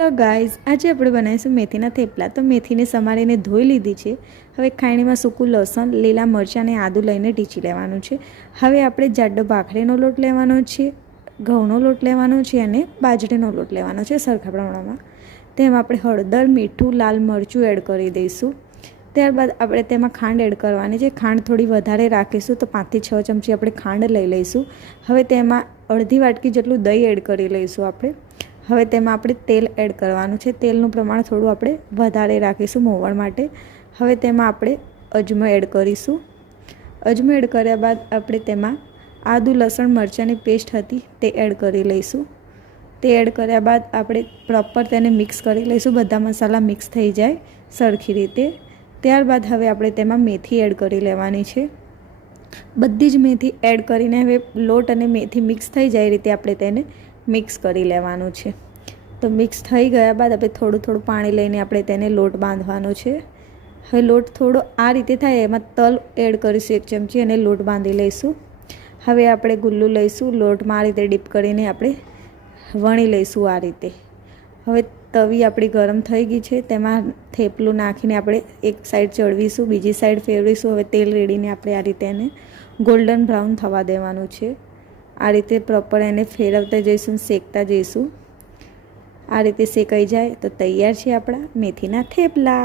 તો ગાઈઝ આજે આપણે બનાવીશું મેથીના થેપલા। તો મેથીને સમારીને ધોઈ લીધી છે। હવે ખાણીમાં સૂકું લસણ, લીલા મરચાં અને આદું લઈને ટીચી લેવાનું છે। હવે આપણે જાડો ભાખરીનો લોટ લેવાનો છે, ઘઉંનો લોટ લેવાનો છે અને બાજરીનો લોટ લેવાનો છે સરખા પ્રમાણમાં। તેમાં આપણે હળદર, મીઠું, લાલ મરચું એડ કરી દઈશું। ત્યારબાદ આપણે તેમાં ખાંડ એડ કરવાની છે। ખાંડ થોડી વધારે રાખીશું, તો 5 થી 6 ચમચી આપણે ખાંડ લઈ લઈશું। હવે તેમાં અડધી વાટકી જેટલું દહીં એડ કરી લઈશું આપણે। હવે તેમાં આપણે તેલ એડ કરવાનું છે। તેલનું પ્રમાણ થોડું આપણે વધારે રાખીશું મોવણ માટે। હવે તેમાં આપણે અજમો એડ કરીશું। અજમો એડ કર્યા બાદ આપણે તેમાં આદું, લસણ, મરચાંની પેસ્ટ હતી તે એડ કરી લઈશું। તે એડ કર્યા બાદ આપણે પ્રોપર તેને મિક્સ કરી લઈશું, બધા મસાલા મિક્સ થઈ જાય સરખી રીતે। ત્યારબાદ હવે આપણે તેમાં મેથી એડ કરી લેવાની છે। બધી જ મેથી એડ કરીને હવે લોટ અને મેથી મિક્સ થઈ જાય એ રીતે આપણે તેને મિક્સ કરી લેવાનું છે। તો મિક્સ થઈ ગયા બાદ આપણે થોડું થોડું પાણી લઈને આપણે તેને લોટ બાંધવાનો છે। હવે લોટ થોડો આ રીતે થાય એમાં તલ એડ કરીશું 1 ચમચી અને લોટ બાંધી લઈશું। હવે આપણે ગુલ્લું લઈશું, લોટમાં આ રીતે ડીપ કરીને આપણે વણી લઈશું આ રીતે। હવે તવી આપણી ગરમ થઈ ગઈ છે, તેમાં થેપલું નાખીને આપણે એક સાઈડ ચડવીશું, બીજી સાઈડ ફેરવીશું। હવે તેલ રેડીને આપણે આ રીતે એને ગોલ્ડન બ્રાઉન થવા દેવાનું છે। આ રીતે પ્રોપર એને ફેરવતા જઈશું, શેકતા જઈશું। આ રીતે શેકાઈ જાય તો તૈયાર છે આપણા મેથીના થેપલા।